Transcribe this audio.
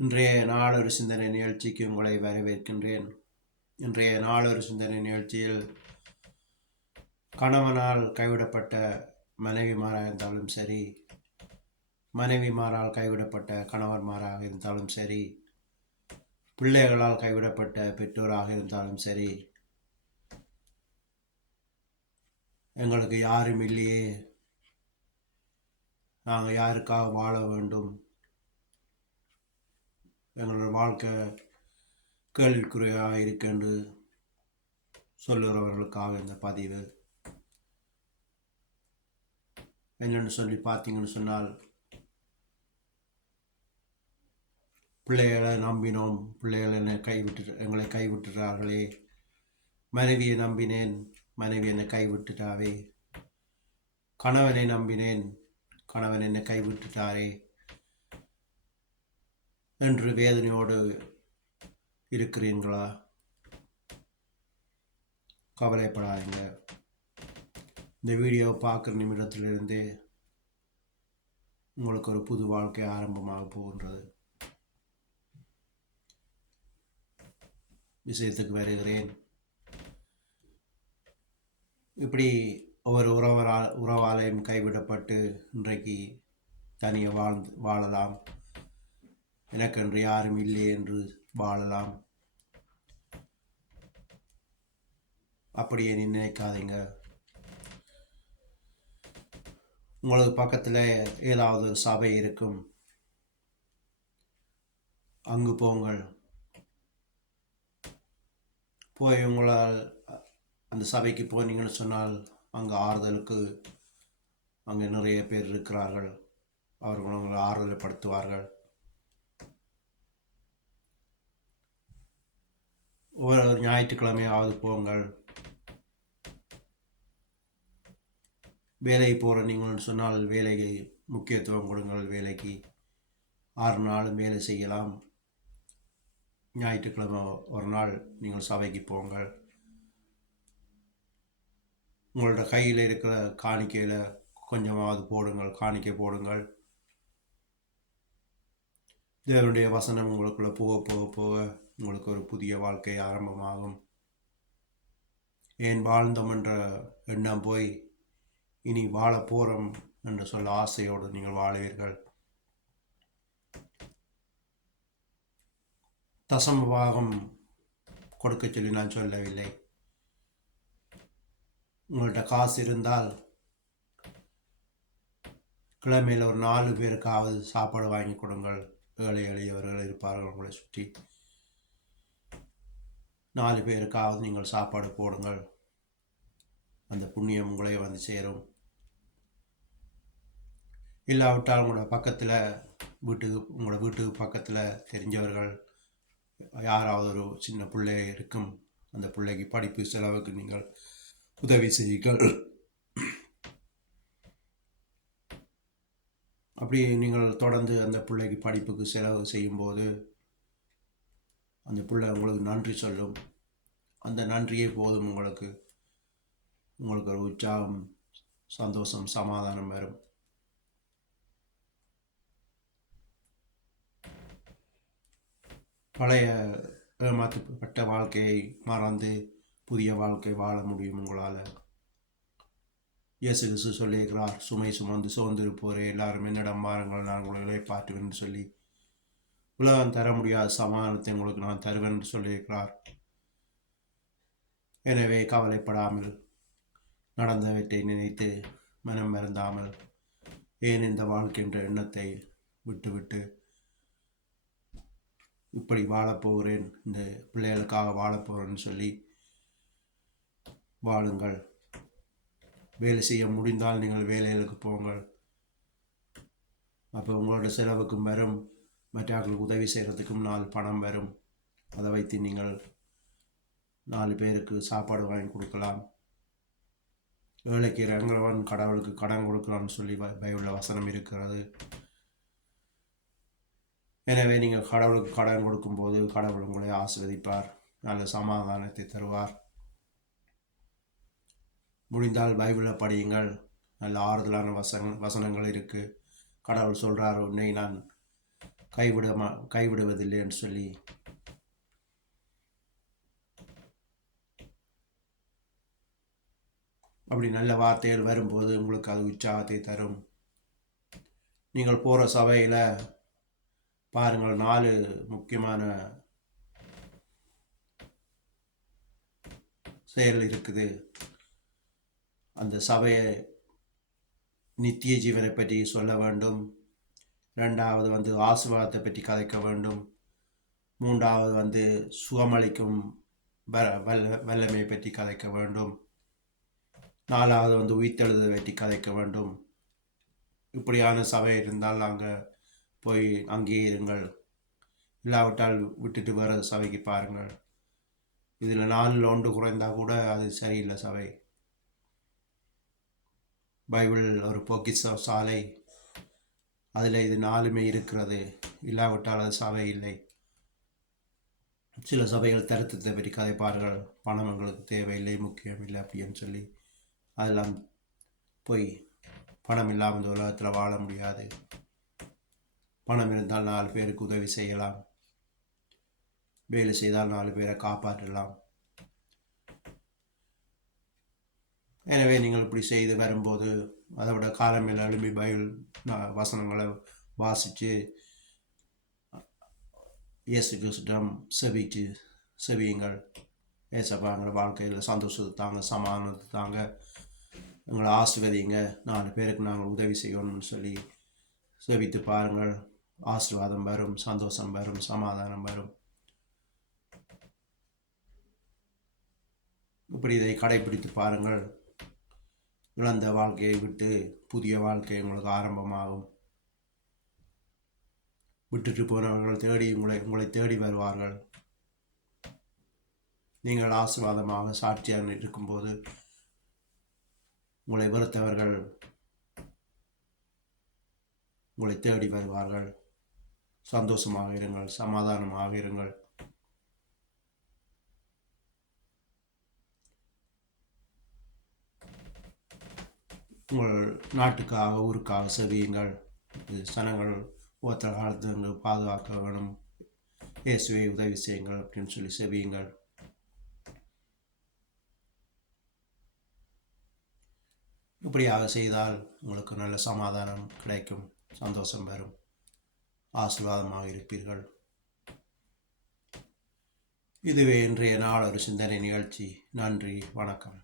இன்றைய நாளொரு சிந்தனை நிகழ்ச்சிக்கு உங்களை வரவேற்கின்றேன். இன்றைய நாளொரு சிந்தனை நிகழ்ச்சியில் கணவனால் கைவிடப்பட்ட மனைவிமாராக இருந்தாலும் சரி, மனைவிமாரால் கைவிடப்பட்ட கணவன்மாராக இருந்தாலும் சரி, பிள்ளைகளால் கைவிடப்பட்ட பெற்றோராக இருந்தாலும் சரி, எங்களுக்கு யாரும் இல்லையே, நாங்கள் யாருக்காக வாழ வேண்டும், எங்களோட வாழ்க்கை கேள்விக்குறையாக இருக்கென்று சொல்லுகிறவர்களுக்காக இந்த பதிவு. என்னென்னு சொல்லி பார்த்தீங்கன்னு சொன்னால், பிள்ளைகளை நம்பினோம், பிள்ளைகள் எங்களை கைவிட்டுறார்களே, மனைவியை நம்பினேன், மனைவி என்னை கைவிட்டுட்டாவே, கணவனை நம்பினேன், கணவன் என்னை கைவிட்டுட்டாரே என்று வேதனையோடு இருக்கிறீர்களா? கவலைப்படாதீங்க. இந்த வீடியோவை பார்க்குற நிமிடத்திலிருந்தே உங்களுக்கு ஒரு புது வாழ்க்கை ஆரம்பமாக போகின்றது. விஷயத்துக்கு வருகிறேன். இப்படி ஒவ்வொரு உறவாலையும் கைவிடப்பட்டு இன்றைக்கு தனியாக வாழலாம், எனக்கென்று யாரும் இல்லை என்று வாழலாம். அப்படியே நினைக்காதீங்க. உங்களுக்கு பக்கத்தில் ஏதாவது ஒரு சபை இருக்கும், அங்கு போங்கள். போய் உங்களால் அந்த சபைக்கு போனீங்கன்னு சொன்னால் அங்கே ஆறுதலுக்கு அங்கே நிறைய பேர் இருக்கிறார்கள். அவர்கள் உங்களை ஆறுதல்படுத்துவார்கள். ஒவ்வொரு ஞாயிற்றுக்கிழமையாவது போங்கள். வேலைக்கு போகிற நீங்கள் சொன்னால் வேலைக்கு முக்கியத்துவம் கொடுங்கள். வேலைக்கு 6 நாளும் வேலை செய்யலாம். ஞாயிற்றுக்கிழமை ஒரு நாள் நீங்கள் சபைக்கு போங்கள். உங்களோட கையில் இருக்கிற காணிக்கையில் கொஞ்சமாவது போடுங்கள், காணிக்கை போடுங்கள். தேவனுடைய வசனம் உங்களுக்குள்ள போக போக போக உங்களுக்கு ஒரு புதிய வாழ்க்கை ஆரம்பமாகும். ஏன் வாழ்ந்தோம் என்ற எண்ணம் போய் இனி வாழ போகிறோம் என்று சொல்ல ஆசையோடு நீங்கள் வாழுவீர்கள். தசம பாகம் கொடுக்க சொல்லி நான் சொல்லவில்லை. உங்கள்கிட்ட காசு இருந்தால் கிழமையில் ஒரு 4 பேருக்காவது சாப்பாடு வாங்கி கொடுங்கள். ஏழை எளியவர்கள் இருப்பார்கள் உங்களை சுற்றி. 4 பேருக்காவது நீங்கள் சாப்பாடு போடுங்கள். அந்த புண்ணியம் உங்களே வந்து சேரும். இல்லாவிட்டால் உங்களோட வீட்டுக்கு பக்கத்தில் தெரிஞ்சவர்கள் யாராவது ஒரு சின்ன பிள்ளை இருக்கும், அந்த பிள்ளைக்கு படிப்பு செலவுக்கு நீங்கள் உதவி செய்யுங்கள். அப்படி நீங்கள் தொடர்ந்து அந்த பிள்ளைக்கு படிப்புக்கு செலவு செய்யும்போது அந்த பிள்ளை உங்களுக்கு நன்றி சொல்லும். அந்த நன்றியே போதும். உங்களுக்கு ஒரு உற்சாகம், சந்தோஷம், சமாதானம் வரும். பழைய ஏமாற்றப்பட்ட வாழ்க்கையை மறந்து புதிய வாழ்க்கை வாழ முடியும் உங்களால். இயேசு கிறிஸ்து சொல்லியிருக்கிறார், சுமை சுமந்து சோர்ந்திருப்போரே எல்லாரும் என்னிடம் வாருங்கள், நான் உங்களை இளைப்பாற்றுவேன் என்று சொல்லி. உலகம் தர முடியாத சமாதானத்தை உங்களுக்கு நான் தருவேன் என்று சொல்லியிருக்கிறார். எனவே கவலைப்படாமல், நடந்தவற்றை நினைத்து மனம் மறந்தாமல், ஏன் இந்த வாழ்க்கை என்ற எண்ணத்தை விட்டுவிட்டு இப்படி வாழப்போகிறேன், இந்த பிள்ளைகளுக்காக வாழப்போகிறேன்னு சொல்லி வாழுங்கள். வேலை செய்ய முடிந்தால் நீங்கள் வேலைகளுக்கு போங்கள். அப்போ உங்களோட செலவுக்கும் வரும், மற்றவர்களுக்கு உதவி செய்கிறதுக்கும் 4 பணம் வரும். அதை வைத்து நீங்கள் 4 பேருக்கு சாப்பாடு வாங்கி கொடுக்கலாம். ஏழைக்கு இறங்குறவன் கடவுளுக்கு கடன் கொடுக்கலான்னு சொல்லி பைபிளில் வசனம் இருக்கிறது. எனவே நீங்கள் கடவுளுக்கு கடன் கொடுக்கும்போது கடவுள் உங்களை ஆசீர்வதிப்பார், நல்ல சமாதானத்தை தருவார். முடிந்தால் பைபிளை படியுங்கள். நல்ல ஆறுதலான வசனங்கள் இருக்குது. கடவுள் சொல்கிறார், உன்னை நான் கைவிடுவதில்லைன்னு சொல்லி. அப்படி நல்ல வார்த்தைகள் வரும்போது உங்களுக்கு அது உற்சாகத்தை தரும். நீங்கள் போகிற சபையில் பாருங்கள், 4 முக்கியமான செயல் இருக்குது. அந்த சபையை நித்திய ஜீவனை பற்றி சொல்ல வேண்டும். 2வது ஆசீர்வாதத்தை பற்றி கதைக்க வேண்டும். 3வது சுகமளிக்கும் வல்லமையை பற்றி கதைக்க வேண்டும். 4வது உயிர்த்தெழுதலை பற்றி கதைக்க வேண்டும். இப்படியான சபை இருந்தால் நாங்கள் போய் அங்கேயே இருங்கள். இல்லாவிட்டால் விட்டுட்டு வர சபைக்கு பாருங்கள். இதில் 4ல் 1 குறைந்தால் கூட அது சரியில்லை சபை. பைபிள் ஒரு பொக்கிஷ சாலை, அதில் இது 4மே இருக்கிறது. இல்லாவிட்டால் அது சபை இல்லை. சில சபைகள் தரித்திரத்தை பற்றி கதைப்பார்கள். பணம் எங்களுக்கு தேவையில்லை, முக்கியம் இல்லை அப்படின்னு சொல்லி. அதெல்லாம் போய் பணம் இல்லாமல் இந்த உலகத்தில் வாழ முடியாது. பணம் இருந்தால் 4 பேருக்கு உதவி செய்யலாம். வேலை செய்தால் 4 பேரை காப்பாற்றலாம். எனவே நீங்கள் இப்படி செய்து வரும்போது அதை விட காலமேல எழும்பி பைபிள் வசனங்களை வாசித்து இயேசு கிறிஸ்துவிடம் செவியுங்கள். ஏசப்பா எங்களை வாழ்க்கையில் சந்தோஷத்தை தாங்க, சமாதானத்தை தாங்க, எங்களை ஆசீர்வதிங்க, 4 பேருக்கு நாங்கள் உதவி செய்யணும்னு சொல்லி செவித்து பாருங்கள். ஆசீர்வாதம் வரும், சந்தோஷம் வரும், சமாதானம் வரும். இப்படி இதை கடைபிடித்து பாருங்கள். இழந்த வாழ்க்கையை விட்டு புதிய வாழ்க்கை உங்களுக்கு ஆரம்பமாகும். விட்டுட்டு போனவர்கள் தேடி உங்களை தேடி வருவார்கள். நீங்கள் ஆசீர்வாதமாக சாட்சியாக இருக்கும்போது உங்களை வெறுத்தவர்கள் உங்களை தேடி வருவார்கள். சந்தோஷமாக இருங்கள், சமாதானமாக இருங்கள். உங்கள் நாட்டுக்காக, ஊருக்காக செவியுங்கள். சனங்கள் ஒருத்தர காலத்து பாதுகாக்க வேணும், இயேசுவை உதவி செய்யுங்கள் அப்படின்னு சொல்லி செவியுங்கள். இப்படியாக செய்தால் உங்களுக்கு நல்ல சமாதானம் கிடைக்கும், சந்தோஷம் வரும், ஆசீர்வாதமாக இருப்பீர்கள். இதுவே இன்றைய நாள் ஒரு சிந்தனை நிகழ்ச்சி. நன்றி, வணக்கம்.